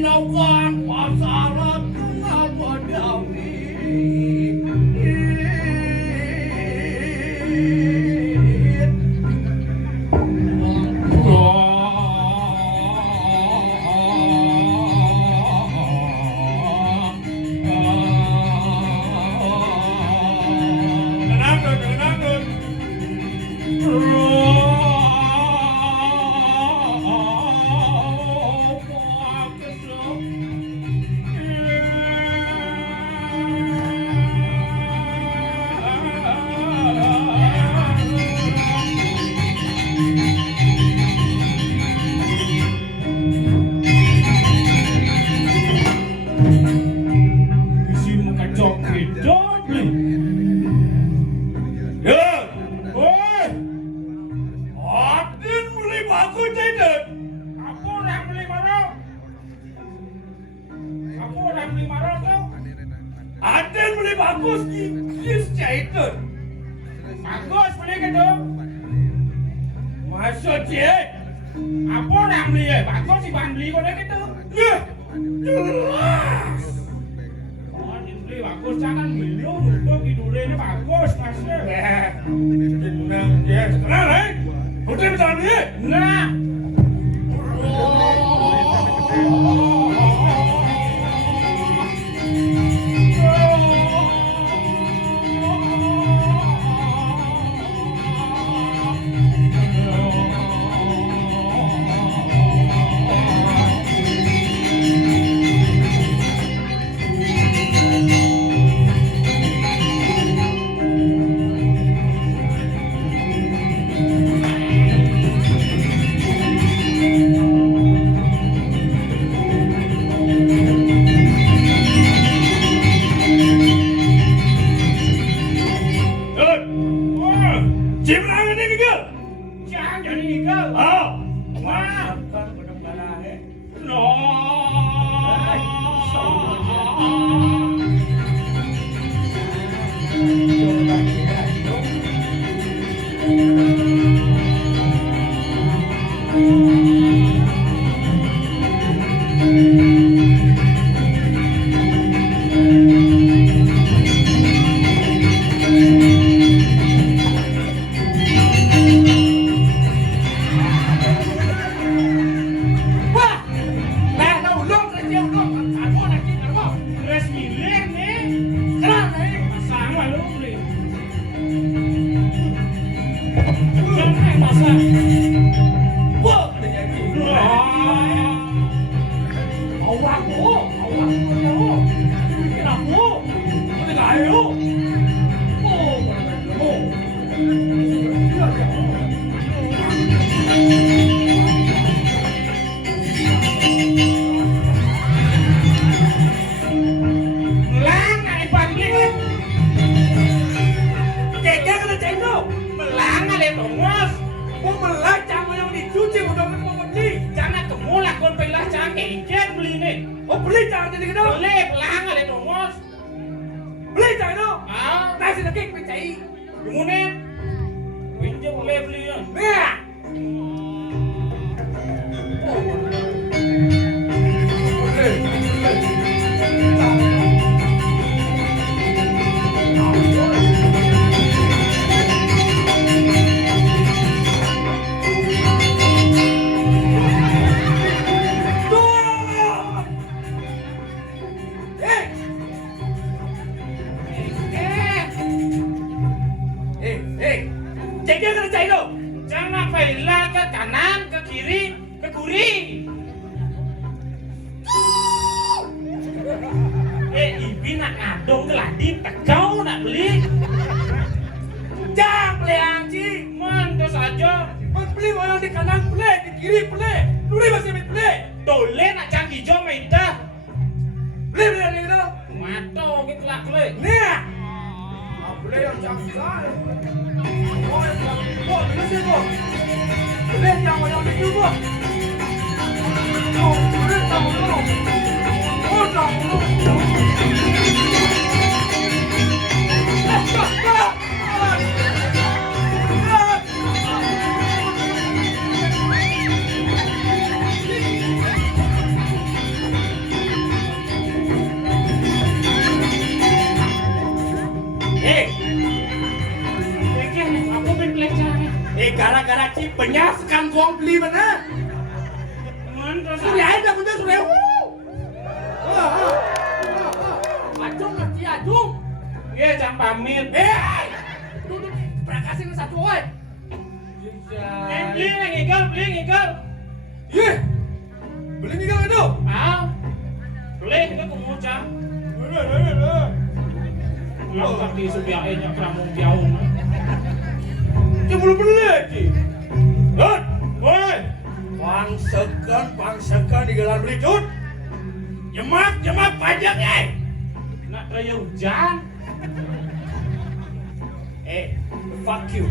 Ginawan pasaran na madawi. Aden beli bagus kis jahitun. Bagus beli gitu. Maksud dia, apa orang beli ya? Bagus sih bahan beli kau gitu. Ya, jelas. Oh, beli bagus jangan beli. Untuk hidupnya bagus masnya. Tenang ya, tenang eh. Udah bisa beli? Nah. beli jangan. Gara-gara cipenya sekarang gua beli mana? Terus Sudah ada punya sudah. Acung ngerti acung. iya jangan pamit. Duduk prakasih satu oi. Beli ngigel. Iya. Beli nih kalau itu. Beli itu kemudian. Yang kaki sudiain yang keramung jauh. Dia belum beli lagi. Woi. Pangsekan di gelar beli cut. Jemak pajaknya. Nak raya hujan. Fuck you.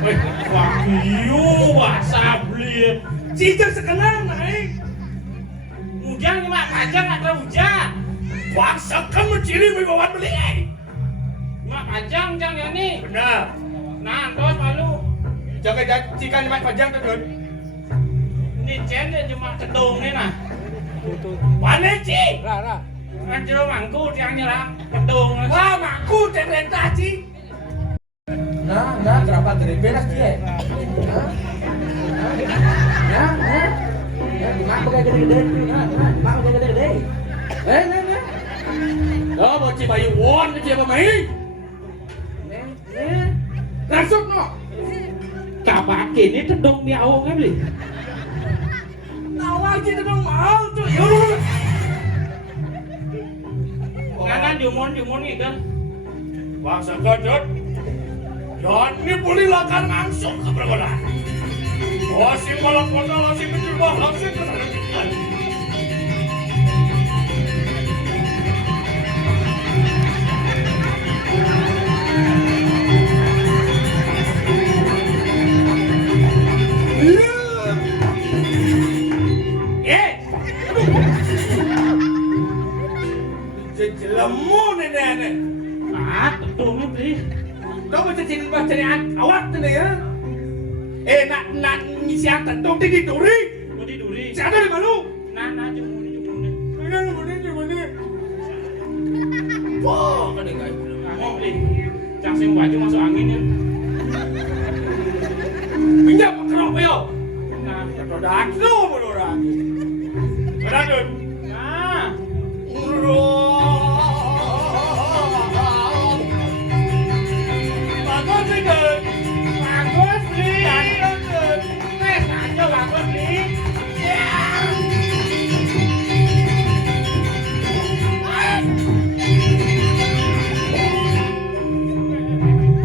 Woi, fuck you, wasa beli. Cicak sekelang naik. Hujan cuma pajak nak raya hujan. Pangsekan menciri megawat beli. Mak pajang jangan ni. Benar. Nah, terus malu. Jaga cikan jemak pajak tuh. Ni jen dia cuma kedung ni nah. Mana ci? Kan jero mangku yang nyerang kedung. Wah, makku terentah ci. Nah, kenapa terbenas ci? Nah, mak pakai gede-gede. Mak pakai gede-gede. Nah. Oh, bocil bayi won ke apa mai? Langsung no. Kapak ini kedung dia awak kan beli. Awal kita dong mau tuh. Kanan jumon ni kan. Bangsa gadot. Dan ini boleh lakukan langsung ke pergola. Oh, si malam kota si penjual langsung ke sana. Lemu nenek. Kedung ni beli. Kau macam cari awak tu ni ya? Nak ngisi tentu tinggi duri. Mudi duri. Siapa di malu? Nah jumon ni. Mana? Wah, kau dengar. Kamu beli. Cang sing baju masuk angin ya. Pinjam kerok yo. Nah, Kau dah tu orang. Berada. nah. Bagus beli. Aja bagus beli.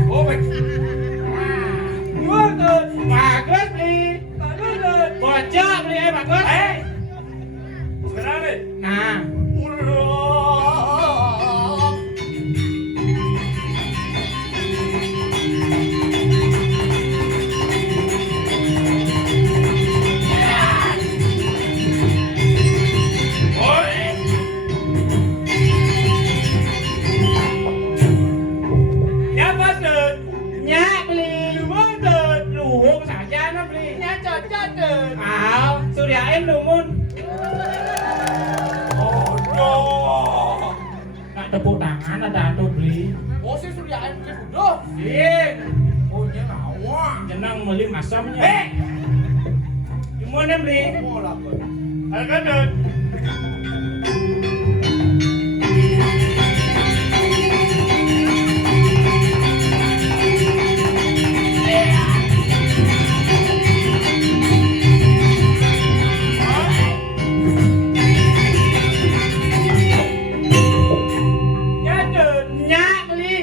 Oh, baik. Bagus beli. Bocah beli bagus. Berada. Nah. Nyak beli. Luhung saja nak beli. Suriain lumun. Oh, no. Nak tepuk tangan ada tu beli. Oh, si sudah ayam beli bodoh. Iya. Oh, dia nawak. Jenang beli masamnya. Cuma dia beli. Oh, lah. Ada. Nyak beli.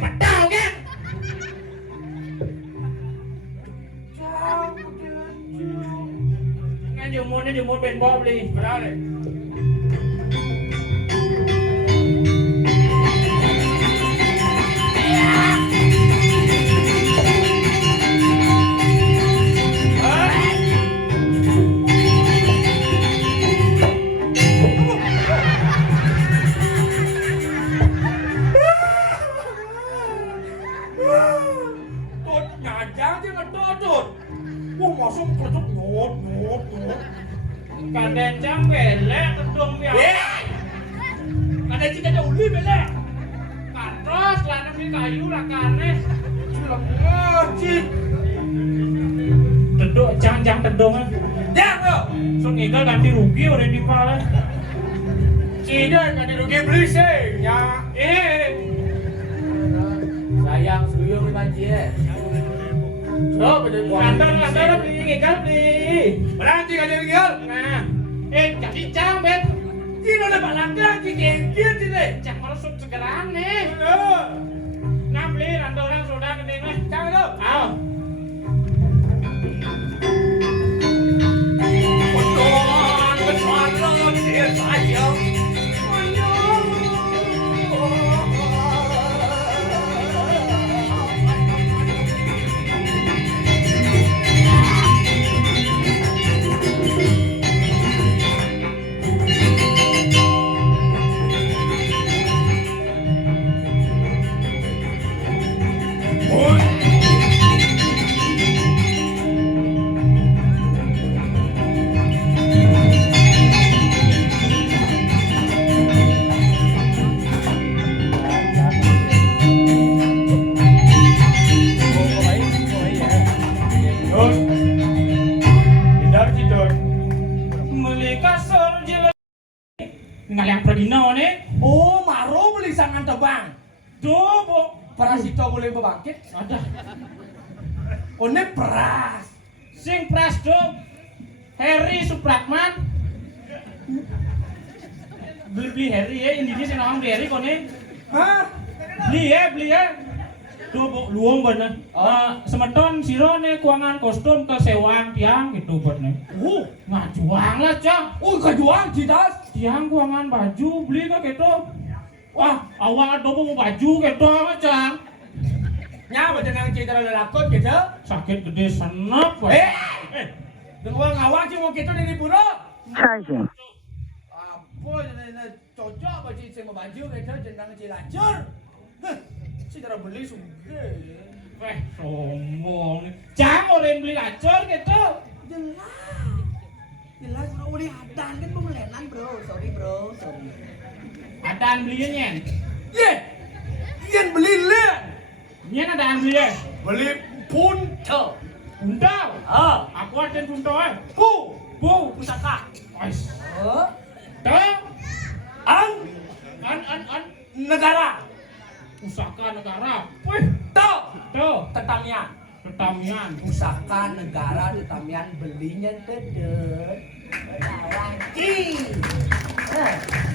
Pedal kan? Ngan jumur ben bom beli. Berada. Masuk keleduk nyot. Kandencang belek tedung ya. Kada cita uli belek. Katros lanang di kayu lakane. Culang ngaji. Teduk jangan tedungan. Jangan yo. So ngigal ganti rugi orang di pala. Cina ganti rugi beli sih. Ya. Sayang suyung ni banjir. So beli Lantar beli ngigal beli. Berarti ganti rugi. Nah, jadi cang bet. Cina lepas langkah gigit sini. Cang merosot segeran nih. Nah beli lantar orang sudah gede nih. Cang tu. Aw. Ngalang pradino nih. Oh, maro beli sangan tebang. Dobo. Parasito boleh berbangkit. Ada. Oh, ini peras. Sing pras do. Harry Supratman. Beli Harry ya, ini sing orang beli Harry kone. Hah? Beli ya. Dobo luang bener. Semeton sirone kuangan kostum kesewaan tiang gitu bener. Ngajuang lah cang. Oh, kejuang jidas. Tiang kuangan baju beli kok gitu. Wah, awal dobo mau baju gitu cang. Nya macam nang citra lelakon gitu. Sakit gede senep. Dengan ngawang sih mau gitu di pura. Charging. Apa jadi cocok baju sih mau baju gitu jenang cilacur. Citra beli suge. Sombong. Cang oleh beli lacur gitu. Jelas bro, udah adan kan pembelian bro. Sorry. Adaan belinya nyen. Yen beli len. Nyen adaan belinya. Beli puntel. Undang. Aku ada punto Bu. Pusaka. Ais. Oh, Tuh. An. Negara. Pusaka negara. Wih. Tuh. Tetamian. pusaka negara di tamian belinya gede. Lagi.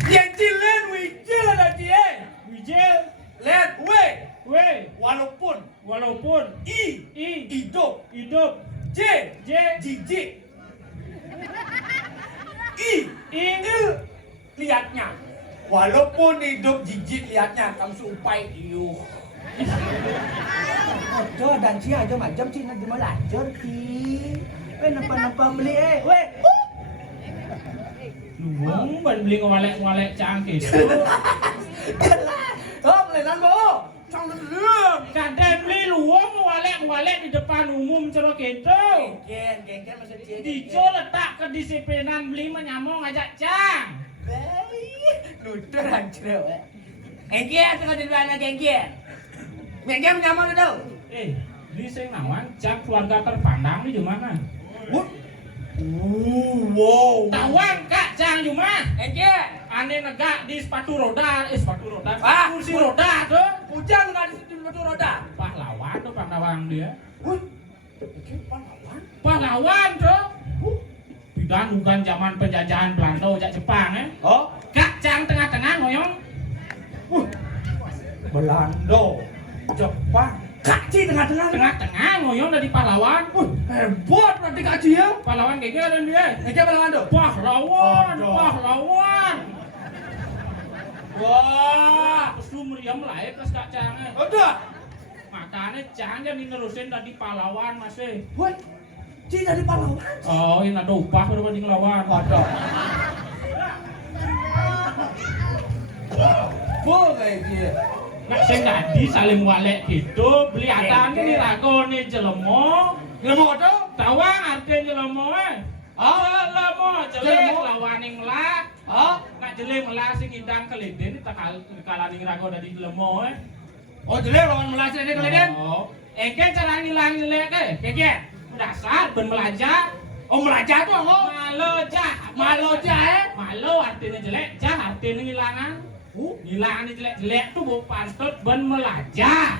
Yen cilen wijil ada cie. Wijil. Len we. Walaupun hidup. J jijik. Lihatnya. Walaupun hidup jijik lihatnya kamu supai iuh. Ojo dan cia aja macam Cina cuma lanjut ki. Nampak beli weh. Luang ban beli ngewalek cang gitu. Lenan bo. Cang lem. Kadang beli luang ngewalek di depan umum cero gitu. Geng masih cie. Dico letak kedisiplinan beli menyamong ngajak cang. Luter hancur weh. Genggen tengah di mana genggen? Genggen nyaman itu. Beli saya nawan cang keluarga terpandang di mana? Wow. Tawan kak cang cuma. Genggen. Aneh negak di sepatu roda. Kursi Ah. roda tuh. Hujan nggak di sepatu roda. Pahlawan tuh pahlawan dia. Pahlawan. Pahlawan tuh. Bidan bukan zaman penjajahan Belanda ojak Jepang Oh. Kak cang tengah-tengah ngoyong. Belanda. Jepang. Kaci tengah-tengah. Tengah-tengah ngoyong dari pahlawan. Hebat berarti kaci ya. Pahlawan gege dan dia. Genggen pahlawan tuh. Pahlawan. Wah. Terus lu meriam lahir terus kak cang. Udah. Makanya cang dia nerusin dari pahlawan masih. Woi. Ci dari pahlawan. Oh, ini ada upah udah banding lawan. Ada. Boleh dia. Nggak sih tadi saling walek gitu. Beli atan ini rakone jelemo. Nggak mau ada? Tawang artinya jelemo Lemo jelek lawaning melah. Hah? Nak jelek melah sing indang keleden kalani rago dadi lemo Oh, jelek lawan melas ini keleden. Oh, engke cara ngilang jelek keke. Dasar ben melajah. Oh, melajah tuh oh. Malo artinya jelek, jah artinya ngilangan. Ngilangan jelek tuh bu pantut ben melajah.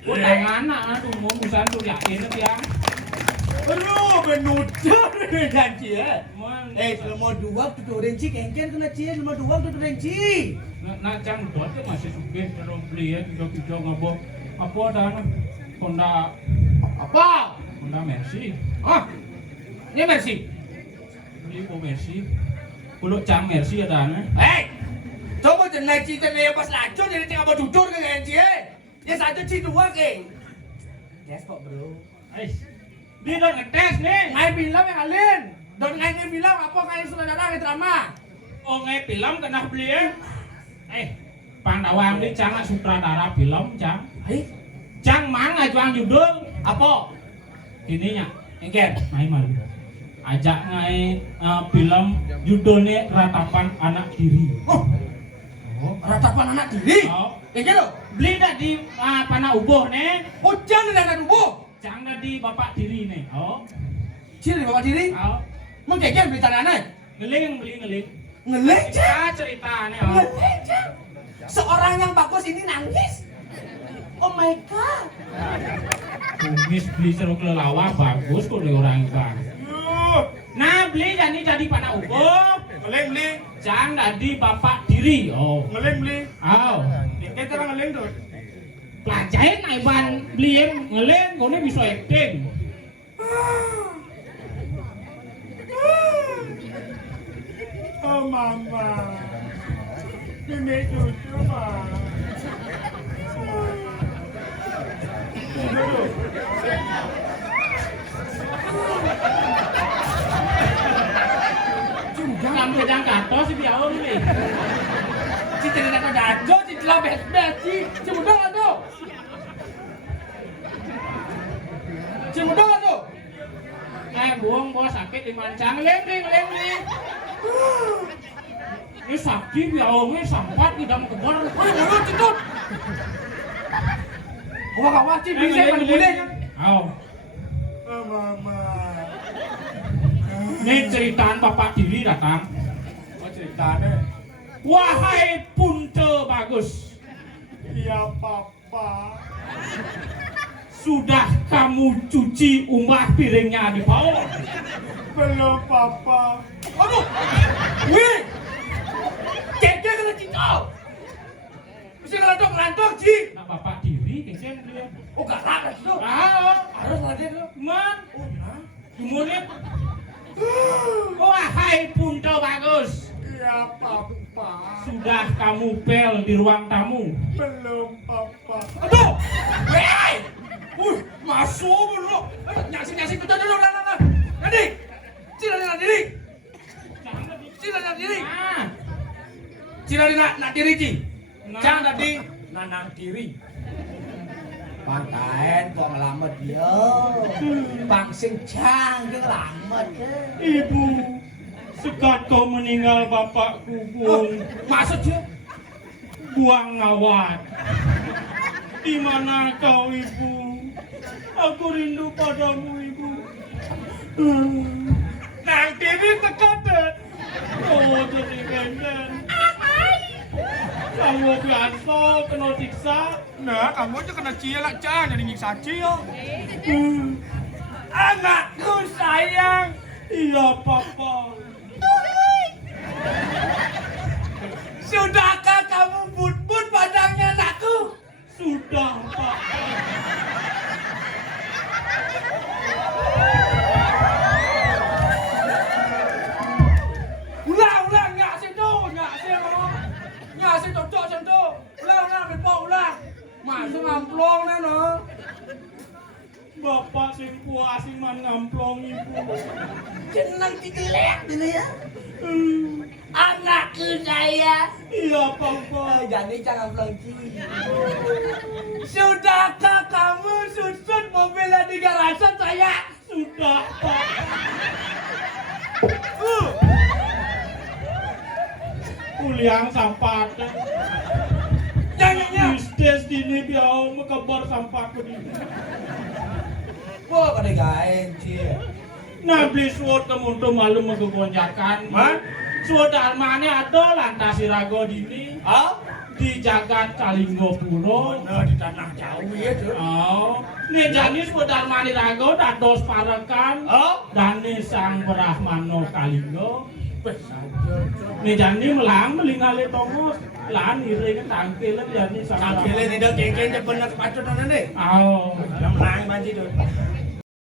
Utangan aduh mau busan tuh yakin ya. Aduh, benujar ini janji ya. Selama dua tuh renci kengken kena cie, selama dua tuh renci. Nak cang dot masih sugih terus beli ya kido ngabo. Apa ada Honda Apa? Honda Mercy. Hah? Ini Mercy. Beli kok Mercy. Kulo cang Mercy ada Coba jenai cita nih pas lacur jadi tinggal mau jujur ke janji ya satu ci dua ke. Yes kok bro. Dia udah ngetes nih. Ngai bilang yang kalian. Dan ngai bilang apa kayak saudara ngai drama. Oh ngai film kena beli ya. Pandawang ini cang sutradara film cang. Cang mana juang judul Apa? ininya. Engken. Ngai malu. Ajak ngai film judulnya Ratapan Anak Tiri. Ratapan anak diri. Oh, Engken lo. beli dah di panah ubuh nih. Hujan dan anak dubo. Cang dah di bapak tiri nih. Oh, Ciri bawa diri. oh. Mengkeken berita anak. Ngeling. Ngelek Cerita nih. Oh. Seorang yang bagus ini nangis. Oh my god. Kumis beli seru kelelawar bagus kok oleh orang bang. Nah beli jadi panah ubuh. Ngeleng beli. Cang tadi bapak diri. Oh. Ngeleng beli. Oh. Engken terang ngeleng tuh. Pelajarin aiban beli ngeleng kau bisa acting. Oh mama. Ini cucu mah. Kamu kejang katos sih biar ini. Cita tidak ada aja, cita lah bes-bes, cimudang lah tuh. Cimudang lah tuh. Buang bos sakit di mancang ngeleng nih. Ini sakit biar ini sampat di dalam kebor. Mulut citut. Gua gak wajib bisa boleh kan? Oh. Mama. Ini ceritaan bapak diri datang. Apa ceritanya? Wahai punte bagus, Iya papa. sudah kamu cuci umbah piringnya di bawah? Belum papa. Aduh. Wih. Keke kena cicau. Mesti ngelantok ngelantok sih. Nah bapak diri kengsen dia. Oh galak lah itu. Harus lagi tuh. Man, Oh ya. kemudian wahai punte bagus, Iya papa. sudah kamu pel di ruang tamu? Belum papa. Aduh. Weh. Masuk dulu. Nyasik tuh dulu nah. Nanti. Cila diri. Cila diri. Ah, Cila nak diri ci. Jangan tadi nanang diri. Pantain kok ngelamet dia. Bang sing canggih ngelamet ya. ibu, sekat kau meninggal bapakku buang, Maksudnya? buang ngawat. Di mana kau ibu? Aku rindu padamu ibu. Nang diri tekadan. Oh jadi genden. Kamu biasa kena siksa. Nah, kamu aja kena cielak jangan jadi nyiksa cio. Anakku sayang. Iya papa. Sudahkah kamu but padangnya anakku? Sudah pak. Ulang, nggak sih cocok sentuh. Ulang, berpau ulang. Masuk ngamplong nih no. Bapak sing puas sing man ngamplong ibu. Jeneng digelek dulu ya. Hmm, Anakku saya. Iya papa. Jadi jangan pelengki. Sudahkah kamu susut mobilnya di garasan saya? Sudah pak. liang sampah. Jangan Bisnis dini biau mekebor sampah ke dini. Wah, kada gaen cie. Nah beli suot kemuntu malu mengegonjakan. Man? Suot armane ada lantas sirago dini. Ah? Di jagat Kalinggo Puro. Nah, di tanah jauh ya, Cuk. Oh, nih janis suot armane rago dados parekan. Ah? Dani sang Brahmano Kalinggo. Wes saja, Cuk. Nih jani melang melingale tongos. Lan iring tangkilan jani sang Kagile tidak kengkeng bener patut ana nih. Oh, Dalam lang banci, Cuk.